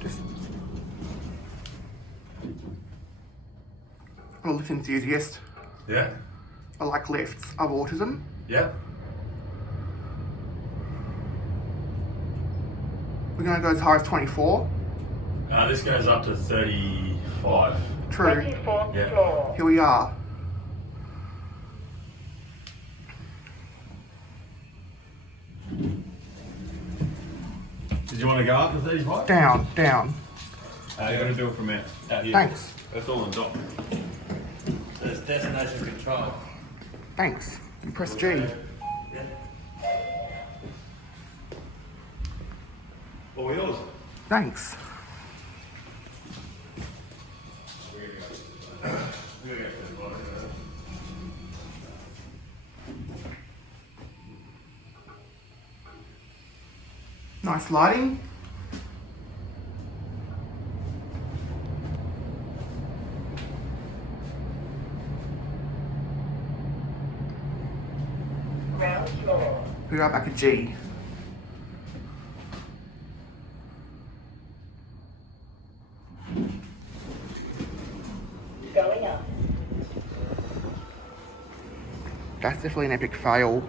Just... I'm a lift enthusiast. Yeah. I like lifts. I have autism. Yeah. We're going to go as high as 24. This goes up to 35. True. 24th floor. Here we are. Did you want to go up to 35? Down, down. You got to do it from out here. Thanks. That's all on top. So it's destination control. Thanks. You press G. Yeah. All yours. Thanks. Nice lighting. Ground floor. We go back a G. Going up. That's definitely an epic fail.